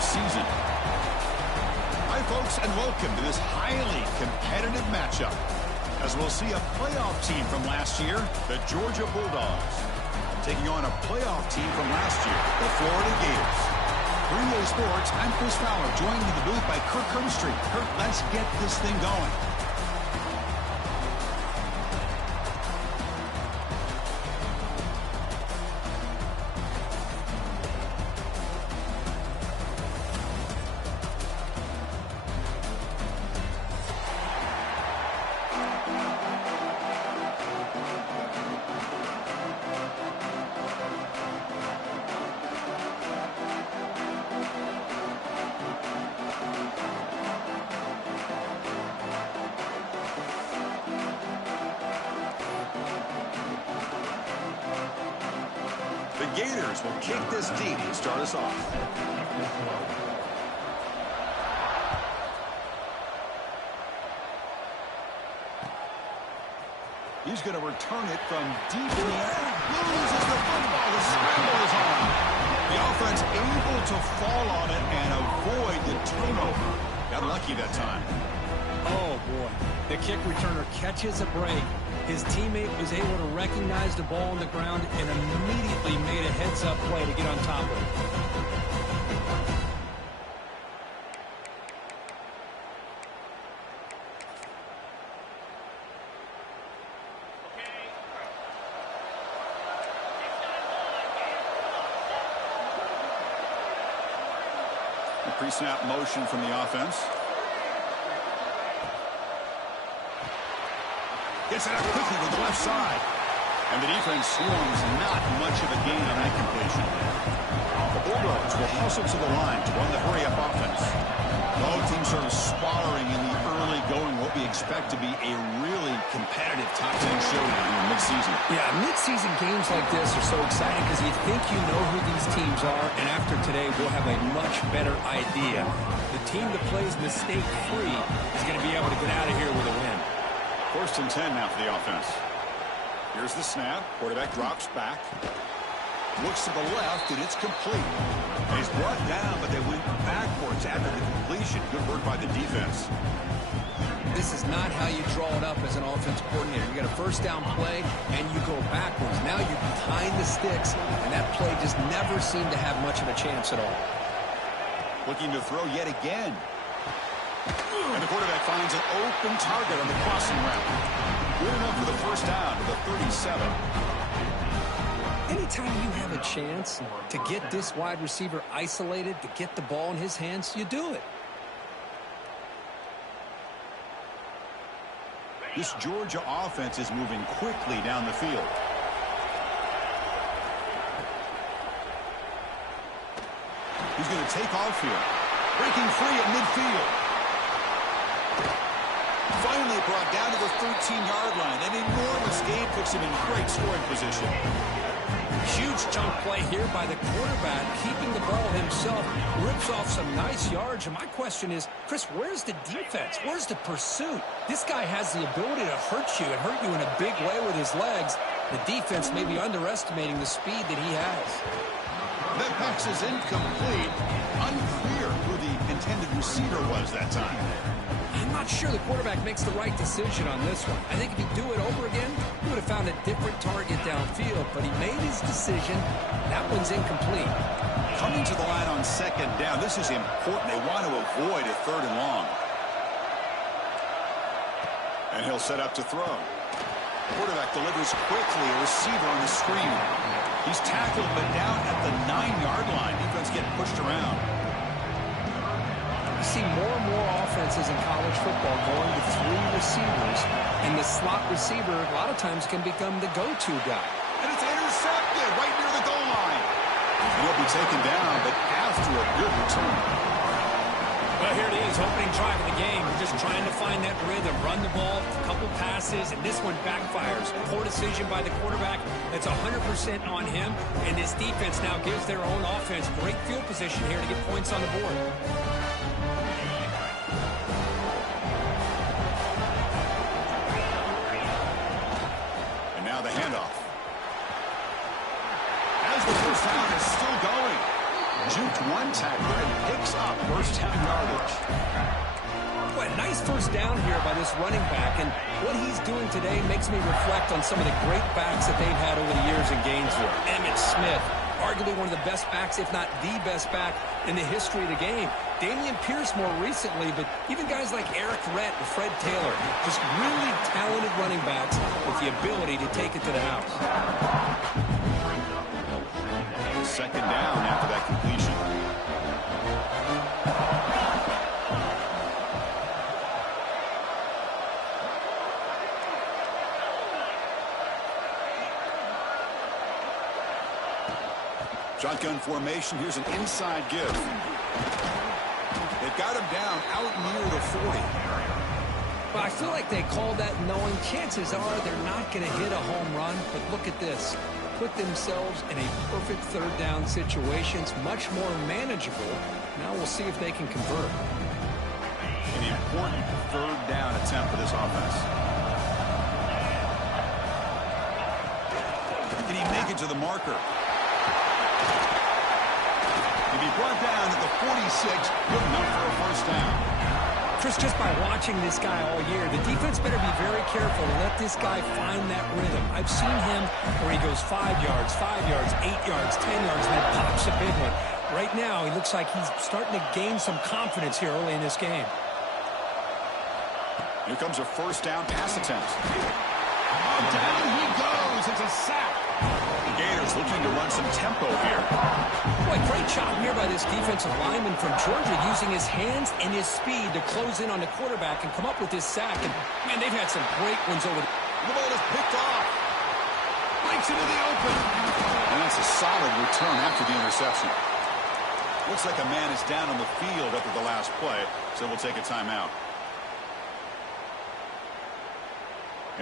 season. Hi, folks, and welcome to this highly competitive matchup, as we'll see a playoff team from last year, the Georgia Bulldogs, taking on a playoff team from last year, the Florida Gators. 3A Sports, I'm Chris Fowler, joined in the booth by Kirk Hermstreet. Kirk, let's get this thing going. The Gators will kick this deep to start us off. He's going to return it from deep in the air. Loses the football. The scramble is on. The offense able to fall on it and avoid the turnover. Got lucky that time. Oh, boy. The kick returner catches a break. His teammate was able to recognize the ball on the ground and immediately made a heads-up play to get on top of it. The pre-snap motion from the offense. Gets it out quickly with the left side. And the defense swarms not much of a gain on that completion. The Bulldogs will hustle to the line to run the hurry-up offense. Both teams sort of sparring in the early going, what we expect to be a really competitive top 10 showdown in mid-season. Yeah, mid-season games like this are so exciting because you think you know who these teams are, and after today we'll have a much better idea. The team that plays mistake-free is going to be able to get out of here with a win. 1st and 10 now for the offense. Here's the snap. Quarterback drops back. Looks to the left, and it's complete. And he's brought down, but they went backwards after the completion. Good work by the defense. This is not how you draw it up as an offense coordinator. You got a first down play, and you go backwards. Now you're behind the sticks, and that play just never seemed to have much of a chance at all. Looking to throw yet again. And the quarterback finds an open target on the crossing route. Good enough for the first down to the 37. Anytime you have a chance to get this wide receiver isolated, to get the ball in his hands, you do it. This Georgia offense is moving quickly down the field. He's going to take off here. Breaking free at midfield. Finally brought down to the 13-yard line. An enormous gain puts him in great scoring position. Huge chunk play here by the quarterback, keeping the ball himself, rips off some nice yards. And my question is, Chris, where's the defense? Where's the pursuit? This guy has the ability to hurt you and hurt you in a big way with his legs. The defense may be underestimating the speed that he has. That pass is incomplete. Unclear who the intended receiver was that time. I'm not sure the quarterback makes the right decision on this one. I think if he'd do it over again, he would have found a different target downfield, but he made his decision. That one's incomplete. Coming to the line on 2nd down, this is important. They want to avoid a 3rd and long. And he'll set up to throw. Quarterback delivers quickly, a receiver on the screen. He's tackled, but down at the 9-yard line. Defense getting pushed around. You see more and more offenses in college football going to 3 receivers, and the slot receiver a lot of times can become the go-to guy. And it's intercepted right near the goal line. And he'll be taken down, but after a good return. Well, here it is, opening drive of the game. We're just trying to find that rhythm, run the ball, a couple passes, and this one backfires. Poor decision by the quarterback. That's 100% on him, and this defense now gives their own offense great field position here to get points on the board. The handoff. As the first down is still going. juked one tackler and picks up first down yardage. Boy, nice first down here by this running back, and what he's doing today makes me reflect on some of the great backs that they've had over the years in Gainesville. Emmitt Smith, arguably one of the best backs, if not the best back in the history of the game. Damian Pierce more recently, but even guys like Eric Rett and Fred Taylor, just really talented running backs with the ability to take it to the house. Second down after that completion. Shotgun formation. Here's an inside give. They've got him down out near the 40. Well, I feel like they called that knowing chances are they're not going to hit a home run. But look at this. Put themselves in a perfect third down situation. It's much more manageable. Now we'll see if they can convert. An important third down attempt for this offense. Can he make it to the marker? He'll be brought down at the 46, good enough for a first down. Chris, just by watching this guy all year, the defense better be very careful to let this guy find that rhythm. I've seen him where he goes 5 yards, 8 yards, 10 yards, and then pops a big one. Right now, he looks like he's starting to gain some confidence here early in this game. Here comes a first down pass attempt. Oh, down he goes. It's a sack. The Gators looking to run some tempo here. Boy, great job here by this defensive lineman from Georgia using his hands and his speed to close in on the quarterback and come up with this sack. And, man, they've had some great ones over there. The ball is picked off. Breaks into the open. And that's a solid return after the interception. Looks like a man is down on the field after the last play, so we'll take a timeout.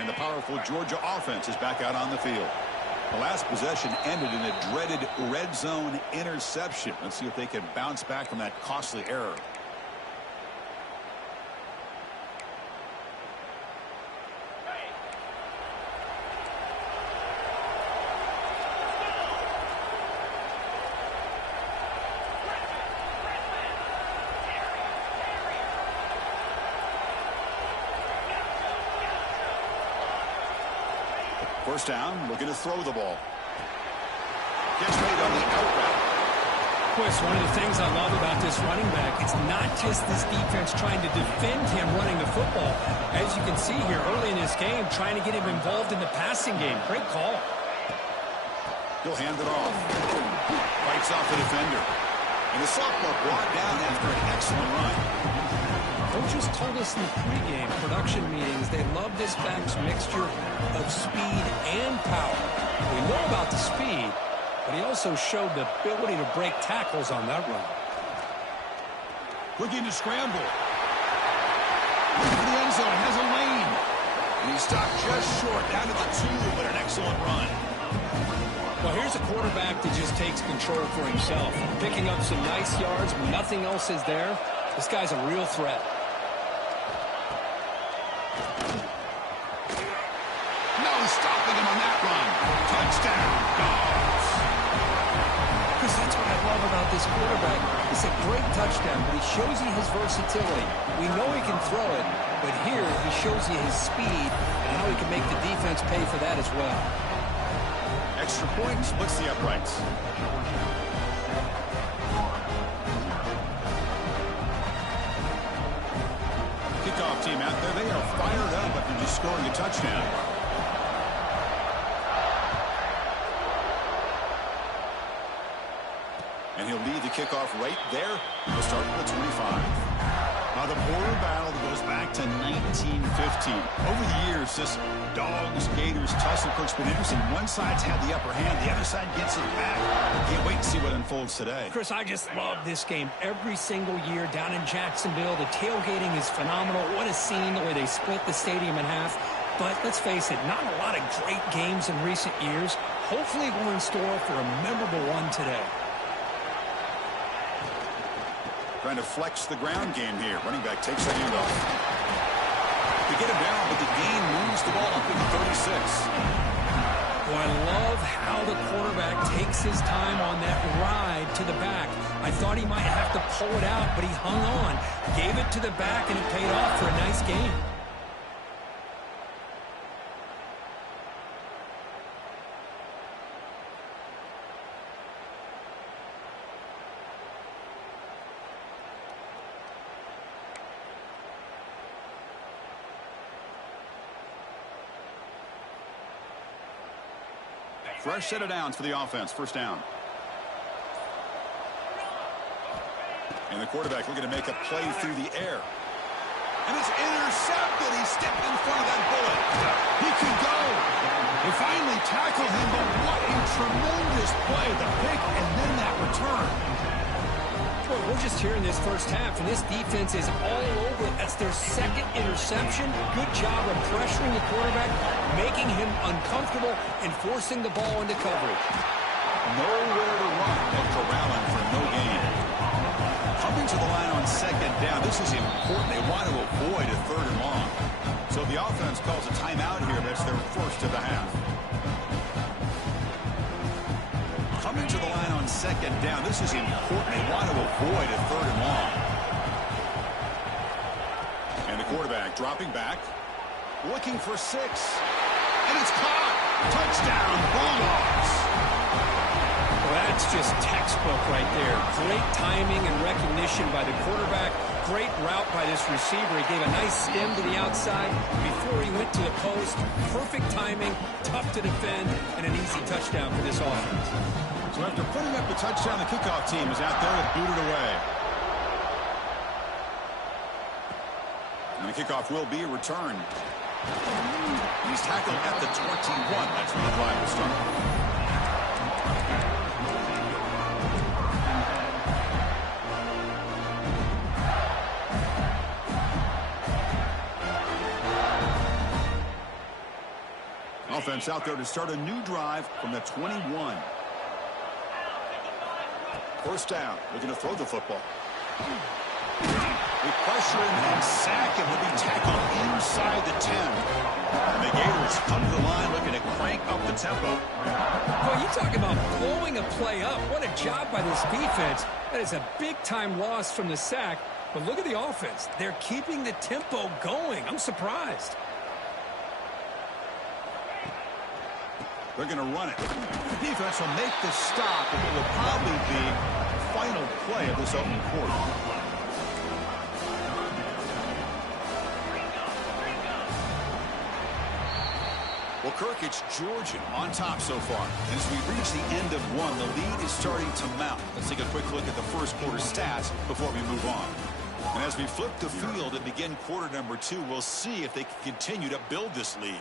And the powerful Georgia offense is back out on the field. The last possession ended in a dreaded red zone interception. Let's see if they can bounce back from that costly error. First down, looking to throw the ball. Gets made on the out route. Chris, one of the things I love about this running back, it's not just this defense trying to defend him running the football. As you can see here early in this game, trying to get him involved in the passing game. Great call. He'll hand it off. Fights off the defender. And the sophomore brought down after an excellent run. Coaches told us in the pregame production meetings they love this back's mixture of speed and power. We know about the speed, but he also showed the ability to break tackles on that run. Looking to scramble. The end zone has a lane. And he stopped just short, down to the 2, but an excellent run. Well, here's a quarterback that just takes control for himself. Picking up some nice yards when nothing else is there. This guy's a real threat. Stopping him on that run. Touchdown, Dogs. Chris, that's what I love about this quarterback. It's a great touchdown, but he shows you his versatility. We know he can throw it, but here he shows you his speed and how he can make the defense pay for that as well. Extra point splits the uprights. Kickoff team out there. They are fired up after just scoring a touchdown. And he'll lead the kickoff right there. He'll start with the 25. Now the border battle that goes back to 1915. Over the years, this Dogs-Gators tussle has been interesting. One side's had the upper hand. The other side gets it back. Can't wait to see what unfolds today. Chris, I just love this game. Every single year down in Jacksonville, the tailgating is phenomenal. What a scene the way they split the stadium in half. But let's face it, not a lot of great games in recent years. Hopefully we're in store for a memorable one today. Trying to flex the ground game here. Running back takes the handoff. They get him down, but the gain moves the ball up to the 36. Well, I love how the quarterback takes his time on that ride to the back. I thought he might have to pull it out, but he hung on, gave it to the back, and it paid off for a nice game. Fresh set of downs for the offense. First down. And the quarterback looking to make a play through the air. And it's intercepted. He stepped in front of that bullet. He could go. They finally tackled him, but what a tremendous play. The pick and then that return. Well, we're just here in this first half, and this defense is all over. That's their second interception. Good job of pressuring the quarterback, making him uncomfortable, and forcing the ball into coverage. Nowhere to run, but corralling for no gain. Coming to the line on second down. This is important. They want to avoid a third and long. So the offense calls a timeout here. That's their first of the half. Coming to the line on second down. This is important. They want to avoid a third and long. And the quarterback dropping back. Looking for 6. And it's caught. Touchdown, Bulldogs. Well, that's just textbook right there. Great timing and recognition by the quarterback. Great route by this receiver. He gave a nice stem to the outside before he went to the post. Perfect timing, tough to defend, and an easy touchdown for this offense. So after putting up the touchdown, the kickoff team is out there to boot it away. And the kickoff will be a return. He's tackled at the 21. That's where the drive will start. Offense out there to start a new drive from the 21. First down, looking to throw the football. We pressure him and sack him. He'll be tackled inside the 10. And the Gators come to the line looking to crank up the tempo. Well, you talk about blowing a play up. What a job by this defense. That is a big-time loss from the sack. But look at the offense. They're keeping the tempo going. I'm surprised. They're going to run it. The defense will make the stop, and it will probably be the final play of this opening quarter. Well, Kirk, it's Georgia on top so far. And as we reach the end of one, the lead is starting to mount. Let's take a quick look at the first quarter stats before we move on. And as we flip the field and begin quarter number 2, we'll see if they can continue to build this lead.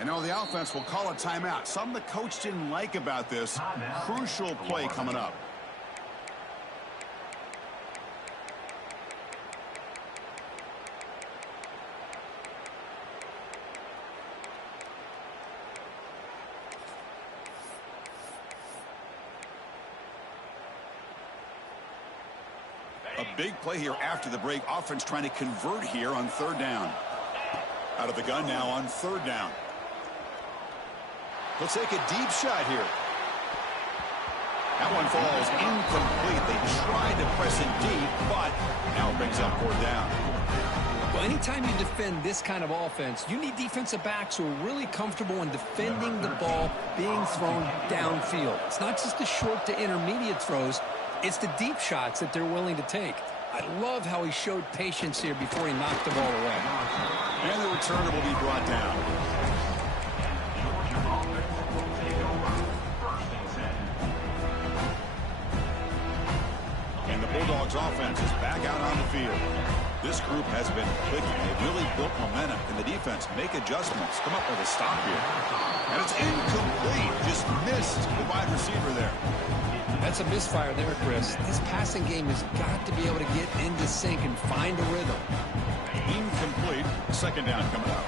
And now the offense will call a timeout. Something the coach didn't like about this. Crucial play coming up. A big play here after the break. Offense trying to convert here on third down. Out of the gun now on third down. He'll take a deep shot here. That one falls incomplete. They tried to press it deep, but now it brings up fourth down. Well, anytime you defend this kind of offense, you need defensive backs who are really comfortable in defending the ball being thrown downfield. It's not just the short to intermediate throws. It's the deep shots that they're willing to take. I love how he showed patience here before he knocked the ball away. And the returner will be brought down. And the Bulldogs offense is back out on the field. This group has been clicking. They've really built momentum. Can the defense make adjustments? Come up with a stop here. And it's incomplete. Just missed the wide receiver there. That's a misfire there, Chris. This passing game has got to be able to get into sync and find a rhythm. Incomplete. Second down coming up.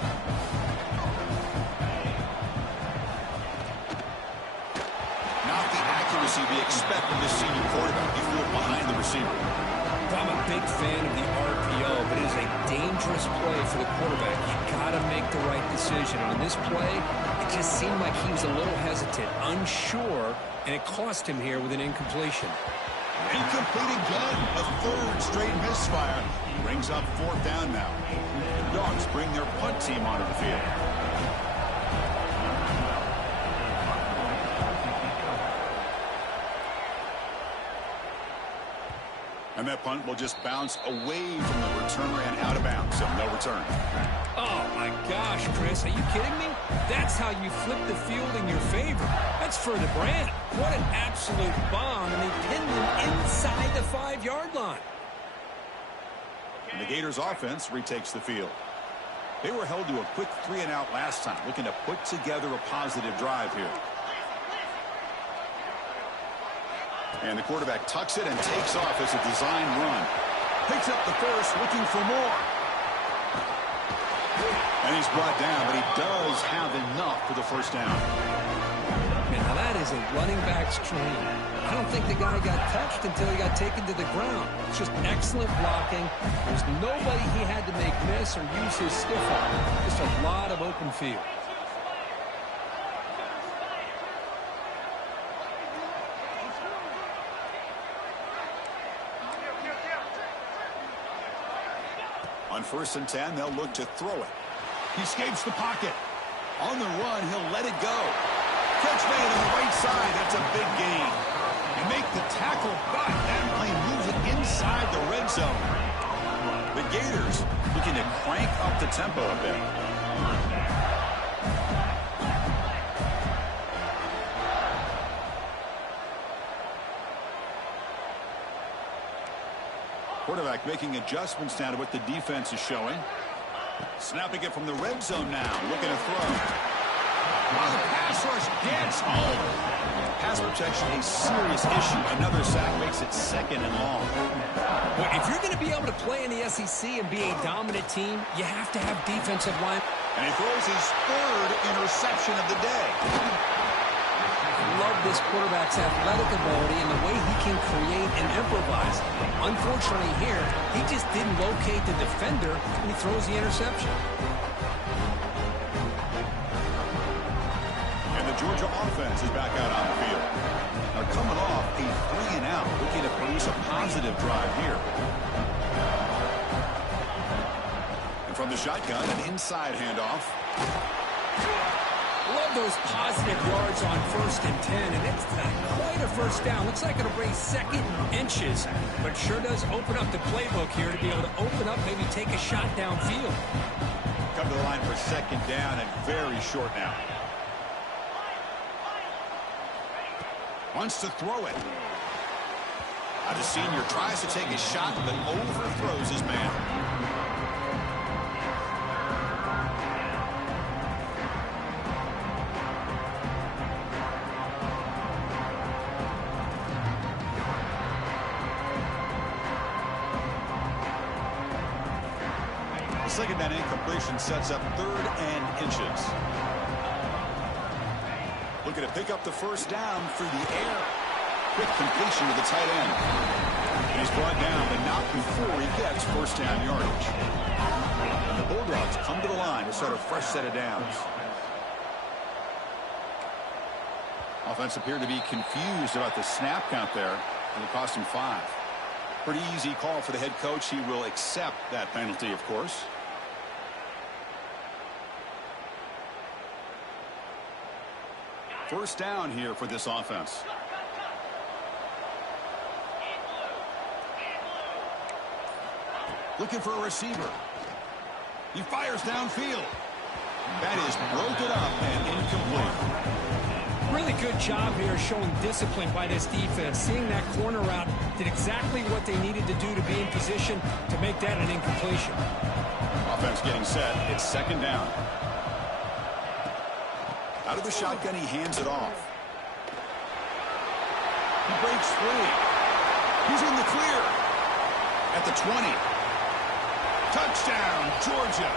accuracy be expected of this senior quarterback? You threw it behind the receiver. I'm a big fan of the RPO, but it is a dangerous play for the quarterback. You got to make the right decision. On this play, it just seemed like he was a little hesitant, unsure, and it cost him here with an incompletion. Incomplete again. A third straight misfire. Brings up 4th down now. The Dogs bring their punt team onto the field. And that punt will just bounce away from the returner and out of bounds, so no return. Oh, my gosh, Chris. Are you kidding me? That's how you flip the field in your favor. That's for the brand. What an absolute bomb, and they pinned him inside the 5-yard line. And the Gators offense retakes the field. They were held to a quick 3-and-out last time, looking to put together a positive drive here. And the quarterback tucks it and takes off as a design run. Picks up the first, looking for more. And he's brought down, but he does have enough for the first down. Man, now that is a running back's dream. I don't think the guy got touched until he got taken to the ground. It's just excellent blocking. There's nobody he had to make miss or use his stiff arm. Just a lot of open field. On 1st and 10, they'll look to throw it. He escapes the pocket. On the run, he'll let it go. Catch made on the right side. That's a big gain. And make the tackle, but that plane moves it inside the red zone. The Gators looking to crank up the tempo a bit. Quarterback making adjustments now to what the defense is showing. Snapping it from the red zone now. Looking to throw. Oh, the pass rush gets home. Pass protection a serious issue. Another sack makes it 2nd and long. Well, if you're going to be able to play in the SEC and be a dominant team, you have to have defensive line. And he throws his 3rd interception of the day. Love this quarterback's athletic ability and the way he can create and improvise. Unfortunately here, he just didn't locate the defender and he throws the interception. And the Georgia offense is back out on the field. They're coming off a 3-and-out, looking to produce a positive drive here. And from the shotgun, an inside handoff. Love those positive yards on 1st and 10, and it's not quite a first down. Looks like it'll bring 2nd inches, but sure does open up the playbook here to be able to open up, maybe take a shot downfield. Come to the line for 2nd down and very short now. Wants to throw it. Now the senior tries to take a shot, but overthrows his man. The 2nd down incompletion sets up 3rd and inches. Looking to pick up the first down through the air. Quick completion to the tight end. And he's brought down, but not before he gets 1st down yardage. And the Bulldogs come to the line to start a fresh set of downs. Offense appeared to be confused about the snap count there, and it cost him 5. Pretty easy call for the head coach. He will accept that penalty, of course. First down here for this offense. Looking for a receiver. He fires downfield. That is broken up and incomplete. Really good job here showing discipline by this defense. Seeing that corner route did exactly what they needed to do to be in position to make that an incompletion. Offense getting set. It's 2nd down. Out of the shotgun, he hands it off. He breaks free. He's in the clear. At the 20. Touchdown, Georgia.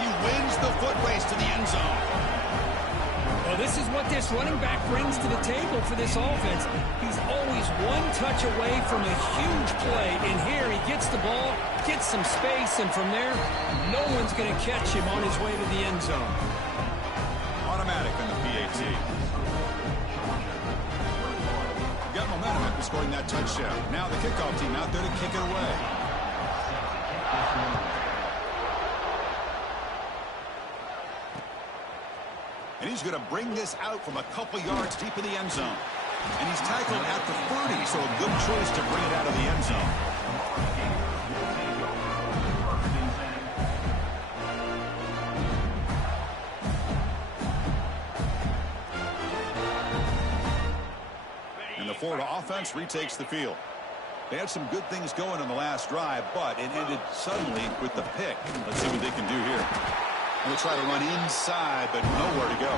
He wins the foot race to the end zone. Well, this is what this running back brings to the table for this offense. He's always one touch away from a huge play. And here he gets the ball, gets some space, and from there, no one's going to catch him on his way to the end zone. Automatic in the PAT. Got momentum after scoring that touchdown. Now the kickoff team out there to kick it away. And he's going to bring this out from a couple yards deep in the end zone. And he's tackled at the 30, so a good choice to bring it out of the end zone. And the Florida offense retakes the field. They had some good things going on the last drive, but it ended suddenly with the pick. Let's see what they can do here. And they try to run inside, but nowhere to go.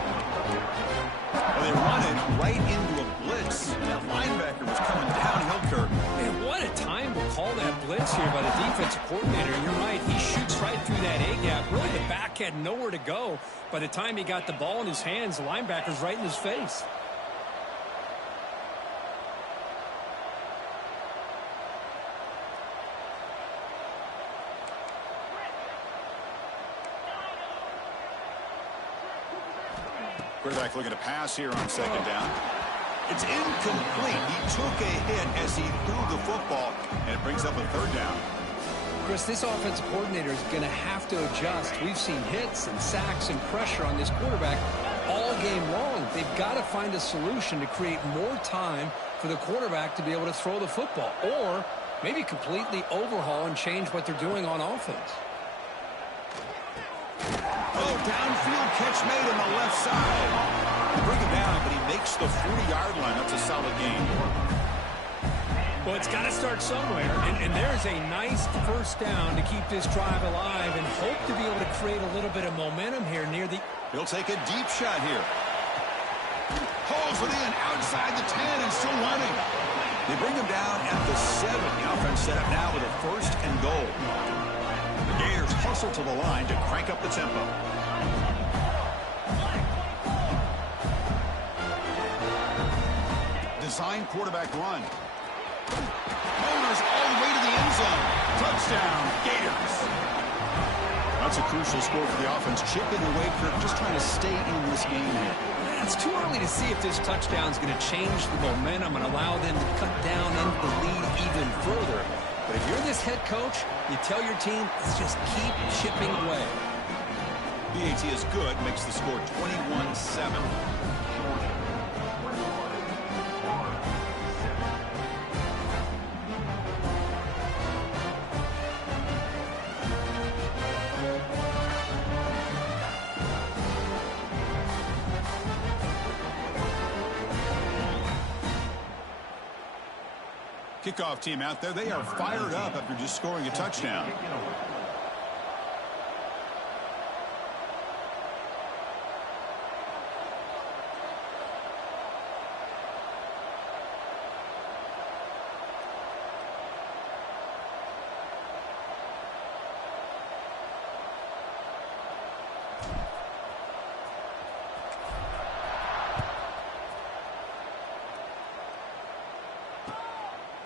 Well, they run it right into a blitz, and that linebacker was coming downhill, Kirk. Man, what a time to call that blitz here by the defensive coordinator. You're right, he shoots right through that A-gap. Really, the back had nowhere to go. By the time he got the ball in his hands, the linebacker's right in his face. Quarterback looking to pass here on second down. It's incomplete. He took a hit as he threw the football, and it brings up a third down. Chris, this offensive coordinator is going to have to adjust. We've seen hits and sacks and pressure on this quarterback all game long. They've got to find a solution to create more time for the quarterback to be able to throw the football, or maybe completely overhaul and change what they're doing on offense. Oh, downfield catch made on the left side. They bring him down, but he makes the 40-yard line. That's a solid gain. Well, it's got to start somewhere, and there's a nice first down to keep this drive alive and hope to be able to create a little bit of momentum here near the... He'll take a deep shot here. Pulls it in outside the 10 and still running. They bring him down at the 7. The offense set up now with a first and goal. The Gators hustle to the line to crank up the tempo. Design quarterback run. Motors all the way to the end zone. Touchdown, Gators. That's a crucial score for the offense. Chipping away, Kirk, just trying to stay in this game here. It's too early to see if this touchdown is going to change the momentum and allow them to cut down into the lead even further. But if you're this head coach, you tell your team, let's just keep chipping away. BAT is good, makes the score 21-7. Kickoff team out there, they are fired up after just scoring a touchdown.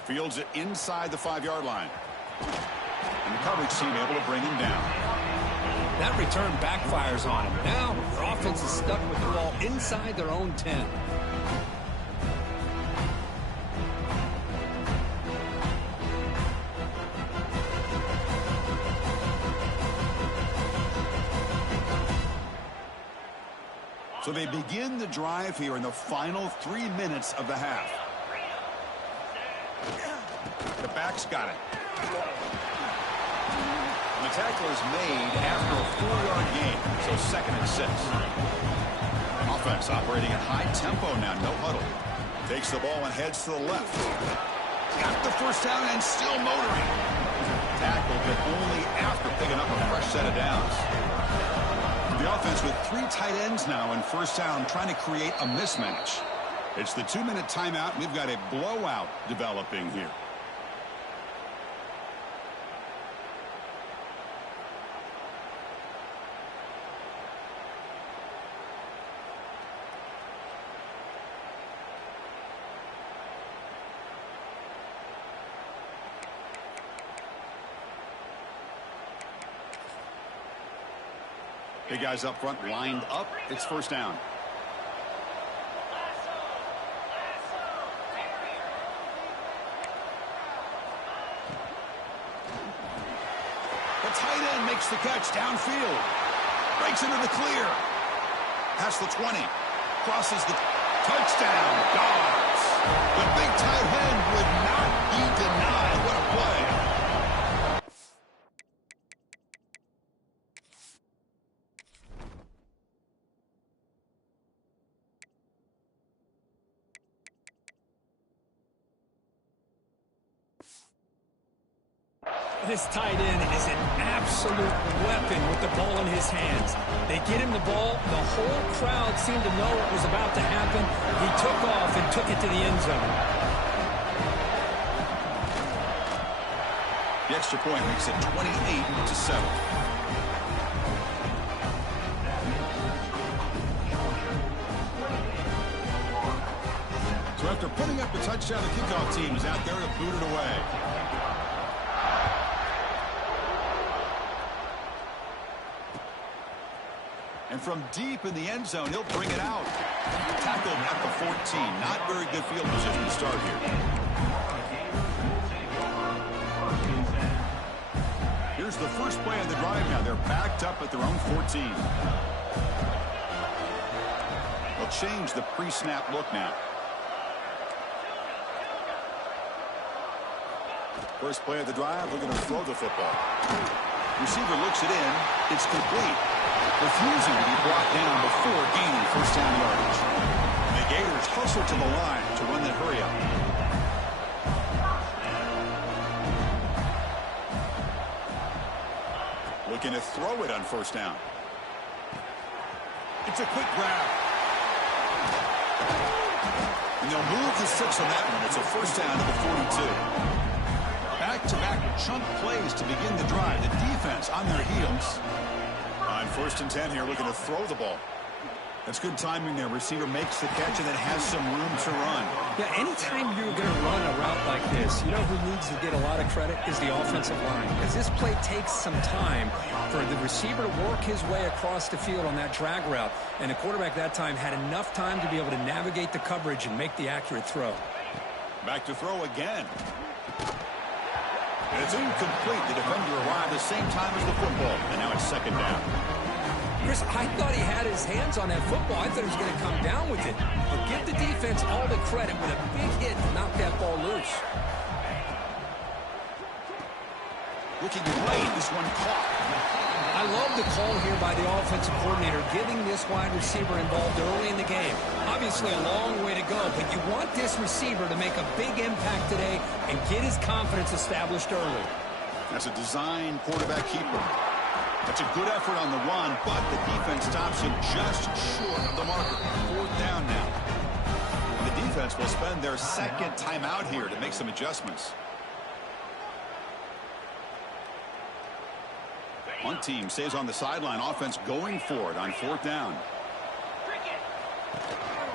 Fields it inside the 5-yard line. And the coverage team able to bring him down. That return backfires on him. Now, their offense is stuck with the ball inside their own 10. So they begin the drive here in the final 3 minutes of the half. The back's got it. And the tackle is made after a 4-yard gain, so 2nd and 6. Offense operating at high tempo now, no huddle. Takes the ball and heads to the left. Got the first down and still motoring. Tackled, but only after picking up a fresh set of downs. The offense with 3 tight ends now in first down, trying to create a mismatch. It's the 2-minute timeout. We've got a blowout developing here. Big guys up front lined up. It's first down. The tight end makes the catch downfield. Breaks into the clear. Past the 20. Crosses the touchdown. Dogs. The big tight end would not be denied. What a play. This tight end is an absolute weapon with the ball in his hands. They get him the ball. The whole crowd seemed to know what was about to happen. He took off and took it to the end zone. The extra point makes it 28-7. So after putting up the touchdown, the kickoff team is out there to boot it away. And from deep in the end zone, he'll bring it out. Tackled at the 14. Not very good field position to start here. Here's the first play of the drive now. They're backed up at their own 14. They'll change the pre-snap look now. First play of the drive, they're going to throw the football. Receiver looks it in. It's complete. Refusing to be brought down before gaining first down yardage. The Gators hustle to the line to run that hurry up. Looking to throw it on first down. It's a quick grab. And they'll move the 6 on that one. It's a first down to the 42. Back-to-back chunk plays to begin the drive. The defense on their heels. On first and 10 here, looking to throw the ball. That's good timing there. Receiver makes the catch and then has some room to run. Yeah, anytime you're going to run a route like this, you know who needs to get a lot of credit is the offensive line. Because this play takes some time for the receiver to work his way across the field on that drag route. And the quarterback that time had enough time to be able to navigate the coverage and make the accurate throw. Back to throw again. And it's incomplete. The defender arrived the same time as the football. And now it's second down. Chris, I thought he had his hands on that football. I thought he was going to come down with it. But give the defense all the credit with a big hit to knock that ball loose. Looking late, this one caught. I love the call here by the offensive coordinator, getting this wide receiver involved early in the game. Obviously a long way to go, but you want this receiver to make a big impact today and get his confidence established early. That's a design quarterback keeper. That's a good effort on the run, but the defense stops him just short of the marker. Fourth down now. And the defense will spend their second timeout here to make some adjustments. One team stays on the sideline. Offense going for it on fourth down.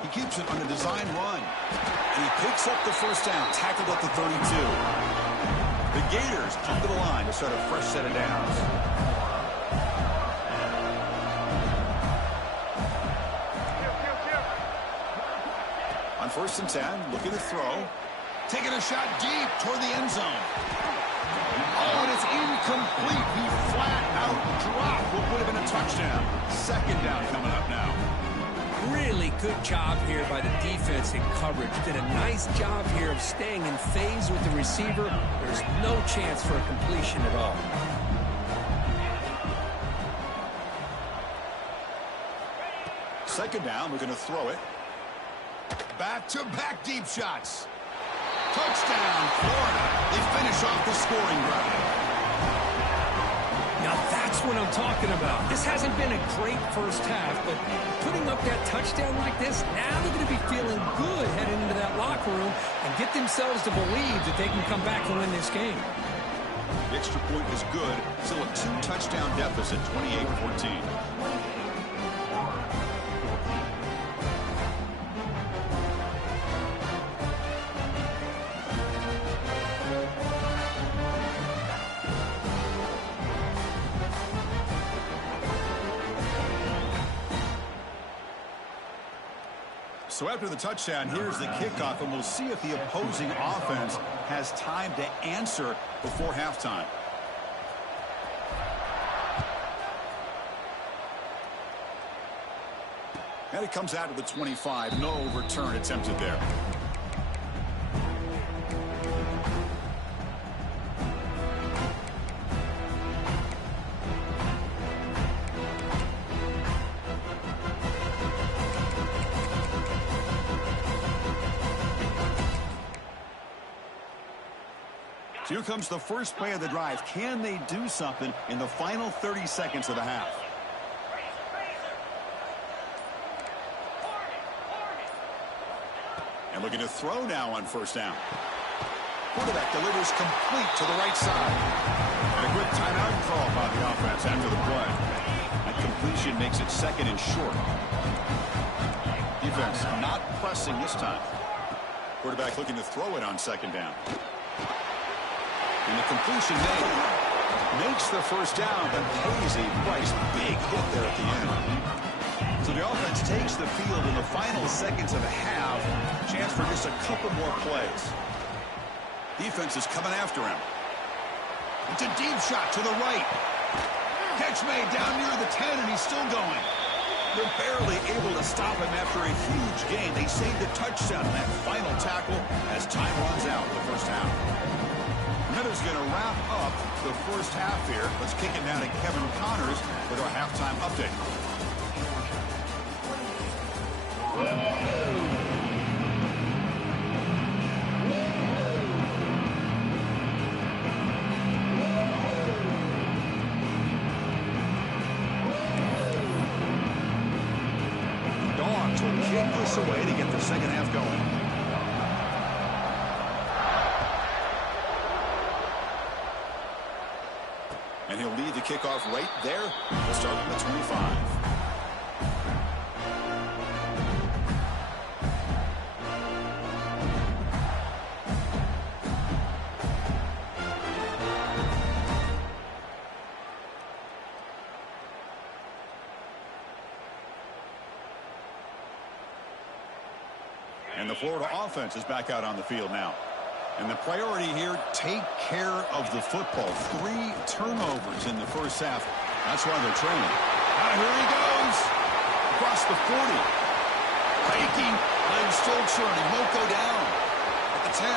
He keeps it on a design run. And he picks up the first down, tackled at the 32. The Gators come to the line to start a fresh set of downs. On first and 10, looking to throw. Taking a shot deep toward the end zone. Oh, and it's incomplete. He flat out dropped what would have been a touchdown. Second down coming up now. Really good job here by the defense in coverage. Did a nice job here of staying in phase with the receiver. There's no chance for a completion at all. Second down, we're going to throw it. Back-to-back deep shots. Touchdown, Florida. They finish off the scoring drive. Now that's what I'm talking about. This hasn't been a great first half, but putting up that touchdown like this, now they're going to be feeling good heading into that locker room and get themselves to believe that they can come back and win this game. The extra point is good. Still a 2-touchdown deficit, 28-14. So after the touchdown, here's the kickoff, and we'll see if the opposing offense has time to answer before halftime. And it comes out to the 25. No return attempted there. Here comes the first play of the drive. Can they do something in the final 30 seconds of the half? And looking to throw now on first down. Quarterback delivers complete to the right side. And a quick timeout call by the offense after the play. That completion makes it second and short. Defense not pressing this time. Quarterback looking to throw it on second down. And the completion made. Makes the first down, but pays a price. Big hit there at the end. So the offense takes the field in the final seconds of the half. Chance for just a couple more plays. Defense is coming after him. It's a deep shot to the right. Catch made down near the 10, and he's still going. They're barely able to stop him after a huge gain. They saved a touchdown on that final tackle as time runs out in the first half. Miller's going to wrap up the first half here. Let's kick it now to Kevin Connors with our halftime update. Dogs will kick this away to get the second half going. And he'll lead the kickoff right there. We'll start from the 25. And the Florida offense is back out on the field now. And the priority here, take care of the football. 3 turnovers in the first half. That's why they're training. Now here he goes. Across the 40. Faking. Legs still churning. Won't go down. At the 10.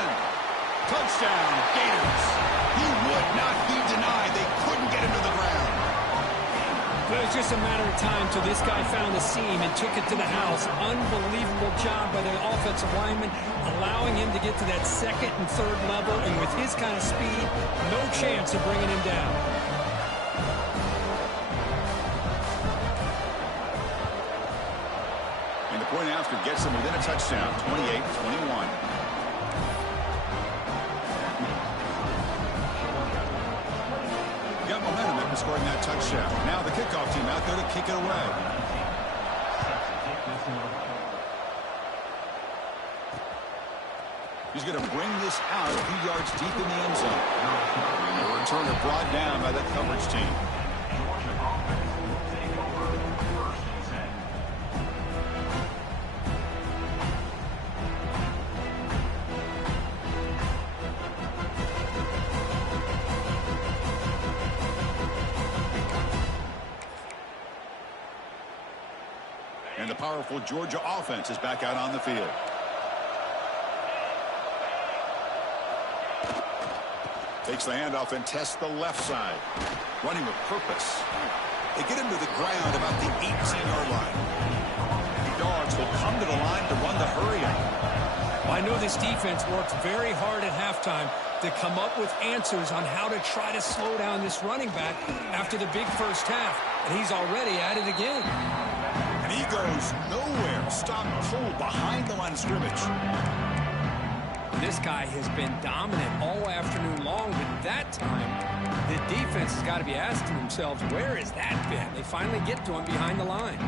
Touchdown, Gators. He would not be denied. They couldn't get him to the ground. It was just a matter of time till this guy found the seam and took it to the house. Unbelievable job by the offensive lineman, allowing him to get to that second and third level. And with his kind of speed, no chance of bringing him down. And the point after gets him within a touchdown, 28-21. Got momentum after scoring that touchdown. Now the kickoff team out there to kick it away. He's going to bring this out a few yards deep in the end zone. And the returner brought down by that coverage team. And the powerful Georgia offense is back out on the field. Takes the handoff and tests the left side. Running with purpose. They get him to the ground about the 18-yard line. The Dogs will come to the line to run the hurry up. Well, I know this defense worked very hard at halftime to come up with answers on how to try to slow down this running back after the big first half. And he's already at it again. And he goes nowhere. Stopped cold behind the line of scrimmage. This guy has been dominant all afternoon long, but that time, the defense has got to be asking themselves, where has that been? They finally get to him behind the line.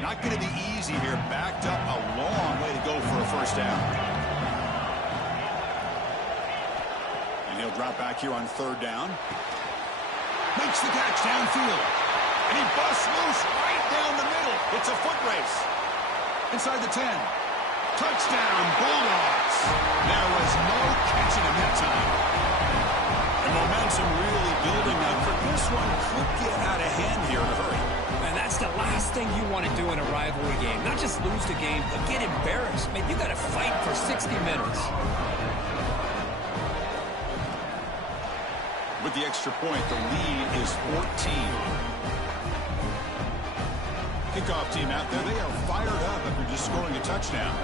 Not going to be easy here. Backed up a long way to go for a first down. And he'll drop back here on third down. Makes the catch downfield. And he busts loose right down the middle. It's a foot race. Inside the 10. Touchdown, Bulldogs. There was no catching him that time. And momentum really building now. This one could get out of hand here in a hurry. And that's the last thing you want to do in a rivalry game. Not just lose the game, but get embarrassed. Man, you got to fight for 60 minutes. With the extra point, the lead is 14. Kickoff team out there, they are fired up after just scoring a touchdown.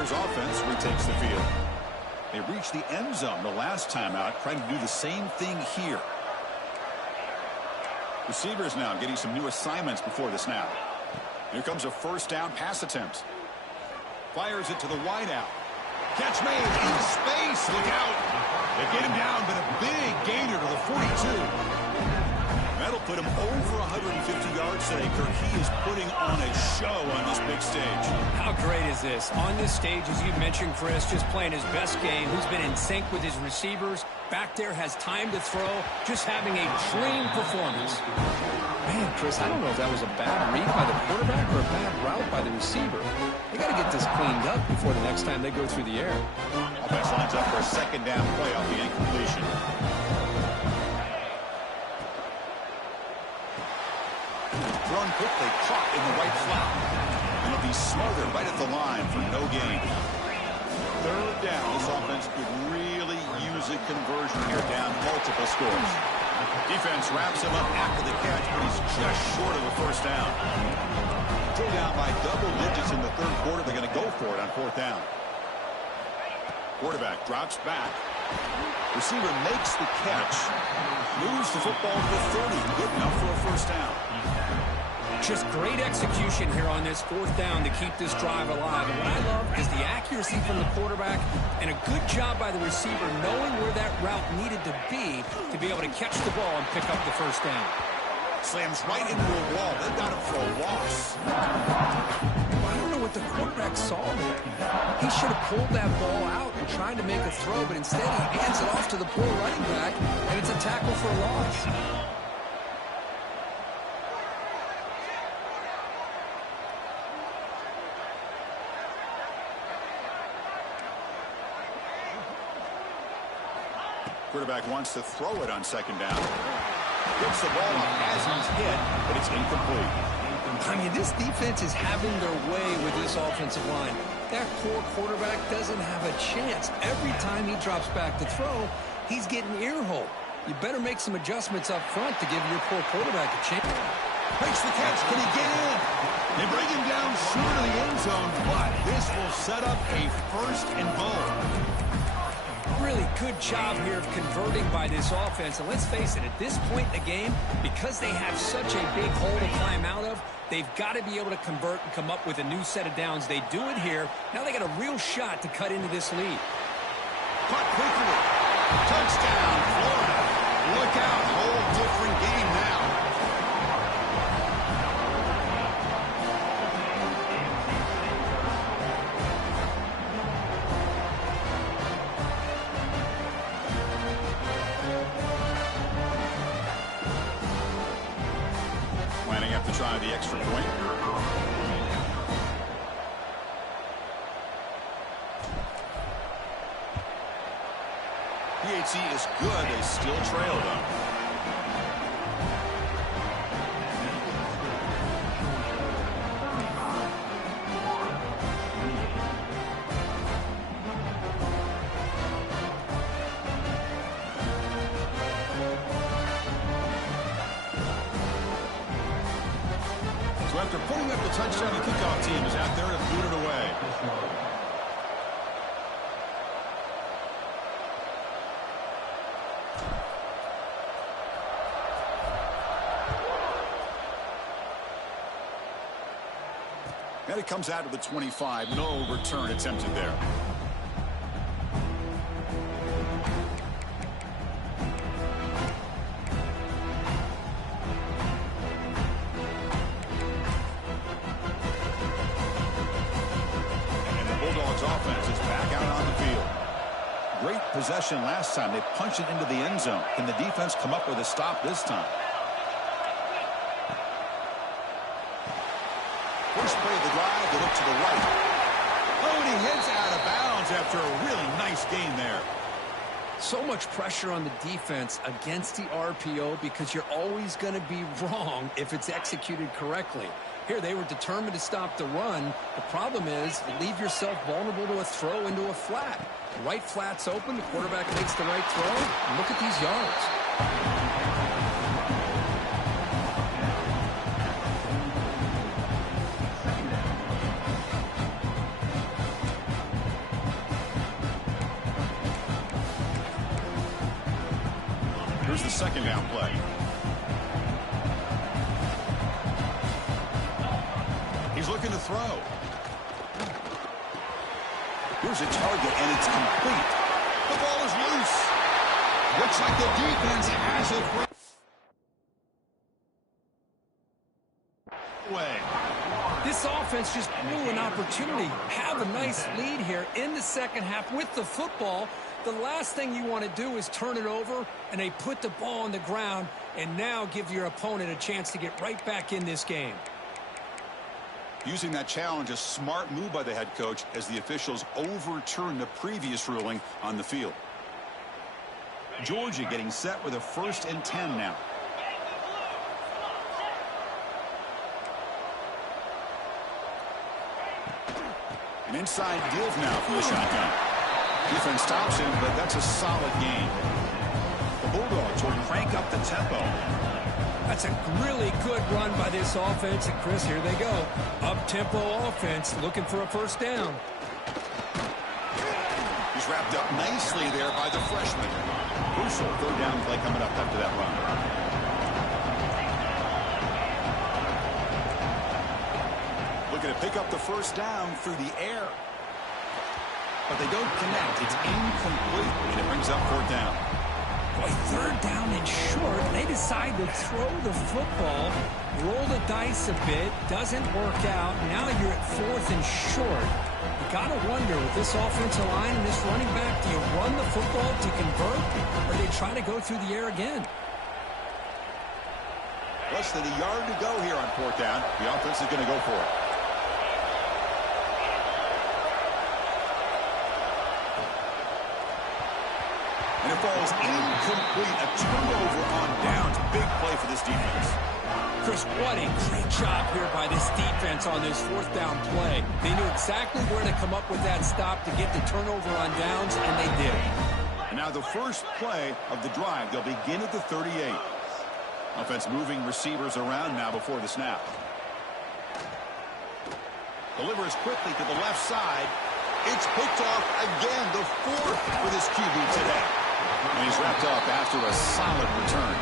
Offense retakes the field. They reached the end zone the last time out, trying to do the same thing here. Receivers now getting some new assignments before the snap. Here comes a first down pass attempt. Fires it to the wideout. Catch made in space. Look out. They get him down, but a big gainer to the 42. That'll put him over 150 yards today, Kirk. He is putting on a show on this big stage. How great is this? On this stage, as you mentioned, Chris, just playing his best game. He's been in sync with his receivers. Back there, has time to throw. Just having a dream performance. Man, Chris, I don't know if that was a bad read by the quarterback or a bad route by the receiver. They got to get this cleaned up before the next time they go through the air. Offense lines up for a second down play off the incompletion. Thrown quickly, caught in the right flat. And it'll be smothered right at the line for no gain. Third down. This offense could really use a conversion here, down multiple scores. Defense wraps him up after the catch, but he's just short of a first down. Still down by double digits in the third quarter. They're going to go for it on fourth down. Quarterback drops back. Receiver makes the catch. Moves the football to the 30. Good enough for a first down. Just great execution here on this fourth down to keep this drive alive. And what I love is the accuracy from the quarterback and a good job by the receiver knowing where that route needed to be able to catch the ball and pick up the first down. Slams right into a wall. They got him for a loss. I don't know what the quarterback saw there. He should have pulled that ball out and tried to make a throw, but instead he hands it off to the poor running back, and it's a tackle for a loss. Quarterback wants to throw it on second down. Gets the ball up as he's hit, but it's incomplete. I mean, this defense is having their way with this offensive line. That poor quarterback doesn't have a chance. Every time he drops back to throw, he's getting ear-hole. You better make some adjustments up front to give your poor quarterback a chance. Makes the catch. Can he get in? They bring him down short of the end zone, but this will set up a first and goal. Really good job here of converting by this offense. And let's face it, at this point in the game, because they have such a big hole to climb out of, they've got to be able to convert and come up with a new set of downs. They do it here. Now they got a real shot to cut into this lead. Caught quickly. Touchdown, Florida. Look out. Whole different game now. To try the extra point. PAT is good. They still trail them. After putting up the touchdown, the kickoff team is out there to boot it away. And it comes out to the 25. No return attempted there. Bulldogs offense is back out on the field. Great possession last time. They punched it into the end zone. Can the defense come up with a stop this time? First play of the drive, they look to the right. Oh, and he heads out of bounds after a really nice gain there. So much pressure on the defense against the RPO because you're always going to be wrong if it's executed correctly. Here, they were determined to stop the run. The problem is you leave yourself vulnerable to a throw into a flat. The right flat's open. The quarterback makes the right throw. And look at these yards. Here's the second down play. He's looking to throw. Here's a target, and it's complete. The ball is loose. Looks like the defense has it. This offense just blew an opportunity. Have a nice lead here in the second half with the football. The last thing you want to do is turn it over, and they put the ball on the ground and now give your opponent a chance to get right back in this game. Using that challenge, a smart move by the head coach as the officials overturn the previous ruling on the field. Georgia getting set with a 1st and 10 now. An inside give now from the shotgun. Defense stops him, but that's a solid gain. The Bulldogs will crank up the tempo. That's a really good run by this offense. And, Chris, here they go. Up-tempo offense looking for a first down. He's wrapped up nicely there by the freshman. Crucial 3rd down play coming up after that run. Looking to pick up the first down through the air. But they don't connect. It's incomplete, and it brings up 4th down. Boy, 3rd down and short. They decide to throw the football, roll the dice a bit, doesn't work out. Now you're at 4th and short. You got to wonder, with this offensive line and this running back, do you run the football to convert, or do they try to go through the air again? Less than a yard to go here on 4th down. The offense is going to go for it. And it falls incomplete. A turnover on downs. Big play for this defense. Chris, what a great job here by this defense on this 4th down play. They knew exactly where to come up with that stop to get the turnover on downs, and they did. And now the first play of the drive. They'll begin at the 38. Offense moving receivers around now before the snap. Delivers quickly to the left side. It's picked off again. The 4th for this QB today. And he's wrapped up after a solid return.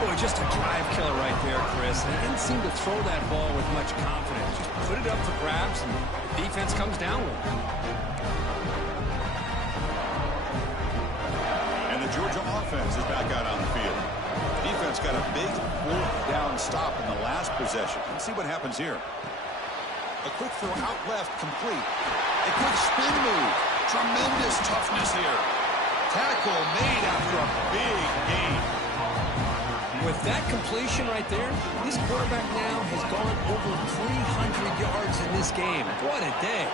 Boy, just a drive killer right there, Chris. And he didn't seem to throw that ball with much confidence. Just put it up for grabs, and the defense comes down with it. And the Georgia offense is back out on the field. Defense got a big 4th down stop in the last possession. Let's see what happens here. A quick throw out left, complete. A quick spin move. Tremendous toughness here. Tackle made after a big gain. With that completion right there, this quarterback now has gone over 300 yards in this game. What a day.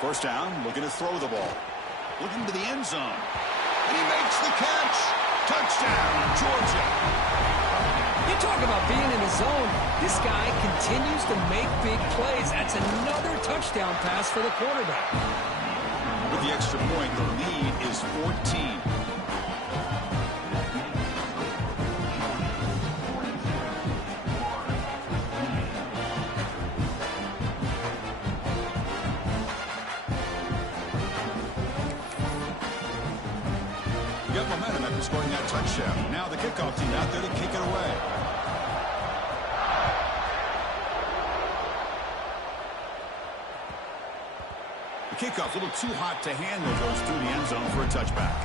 First down, looking to throw the ball. Looking to the end zone. He makes the catch. Touchdown, Georgia. You talk about being in the zone. This guy continues to make big plays. That's another touchdown pass for the quarterback. With the extra point, the lead is 14. Got momentum after scoring that touchdown. Now the kickoff team out there to kick it away. The kickoff a little too hot to handle, goes through the end zone for a touchback.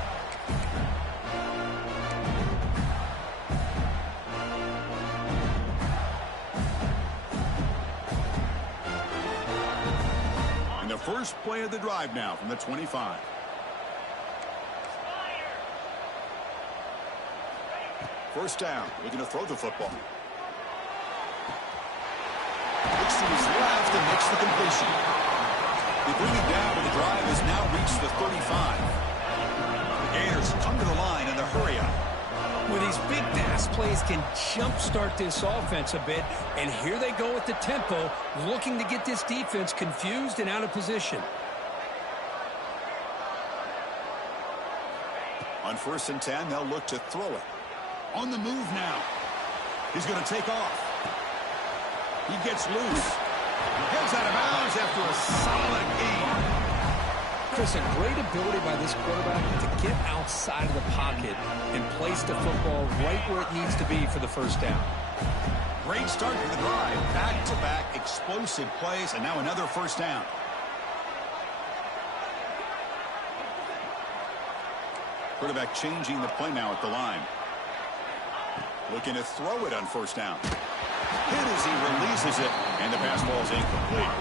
first play of the drive now from the 25. First down, looking to throw the football. Looks to his left and makes the completion. They bring him down, but the drive has now reached the 35. The Gators come to the line in the hurry up. Well, these big pass plays can jumpstart this offense a bit, and here they go with the tempo, looking to get this defense confused and out of position. On 1st and 10, they'll look to throw it. On the move now. He's going to take off. He gets loose. Heads out of bounds after a solid gain. Chris, a great ability by this quarterback to get outside of the pocket and place the football right where it needs to be for the first down. Great start to the drive. Back-to-back explosive plays, and now another first down. Quarterback changing the play now at the line. Looking to throw it on 1st down. Hit as he releases it, and the pass ball is incomplete.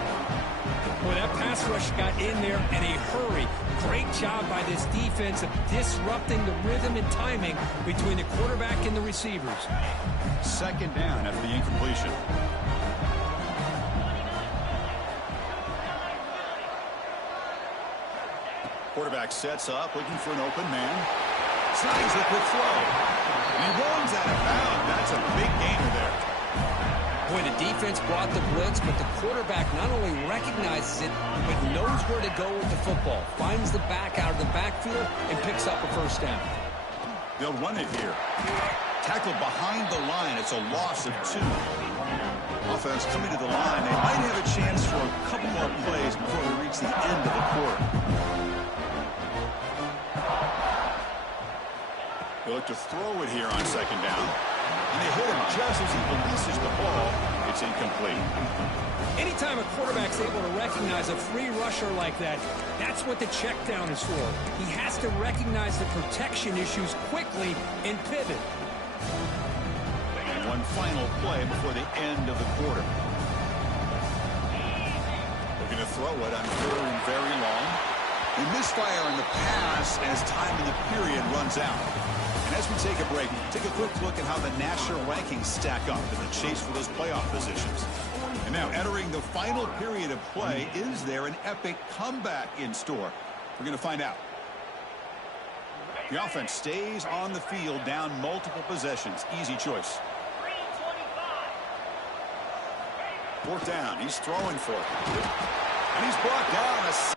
Well, that pass rush got in there in a hurry. Great job by this defense of disrupting the rhythm and timing between the quarterback and the receivers. 2nd down after the incompletion. Quarterback sets up, looking for an open man. Snags the quick throw. And he runs out of bounds. That's a big gainer there. Boy, the defense brought the blitz, but the quarterback not only recognizes it, but knows where to go with the football. Finds the back out of the backfield and picks up a first down. They'll run it here. Tackled behind the line. It's a loss of 2. Offense coming to the line. They might have a chance for a couple more plays before we reach the end of the quarter. They look to throw it here on 2nd down. And they hit him just as he releases the ball. It's incomplete. Anytime a quarterback's able to recognize a free rusher like that, that's what the check down is for. He has to recognize the protection issues quickly and pivot. And one final play before the end of the quarter. Looking to throw it on 3rd and very long. They misfire in the pass as time in the period runs out. And as we take a break, take a quick look at how the national rankings stack up in the chase for those playoff positions. And now entering the final period of play, is there an epic comeback in store? We're going to find out. The offense stays on the field, down multiple possessions. Easy choice. 4th down. He's throwing for it. And he's brought down.